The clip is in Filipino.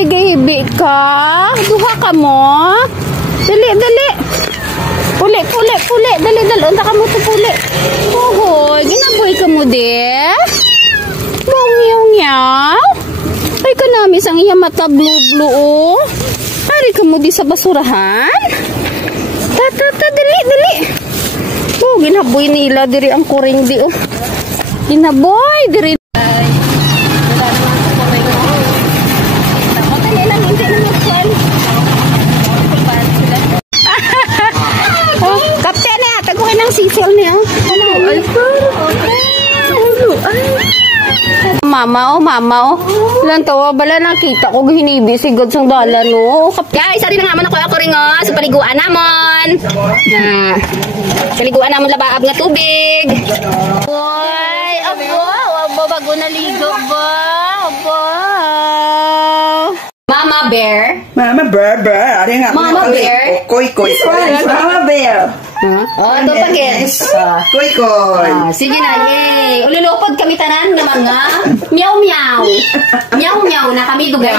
Ay, gahibi ka. Duha ka mo. Dali, dali. Puli. Dali. Unta ka mo ito puli. Hoy, ginaboy ka mo de. Bong yaw. Ay, kanamis ang iya mata blue-blue, oh. Hari ka mo di sa basurahan. Dali. Oh, ginaboy nila diri ang kuring di, oh. Ginaboy diri. Kapten na, taguhin ng sisal niya. Mama, Lan tawa bala nakita ko hinibi si God sang dalan no. Guys, ari na nga man ako ring sa paliguan namon. Paliguan namon labaab nga tubig. Oy, abo bago naligo ba? Abo. Mama Bear. Ari nga. Mama Bear. Koy. Mama Bear. Oh, ito pa guys. Koy. Sige na, yay. Ululupod kami tanan ng mga meow na kami dugay.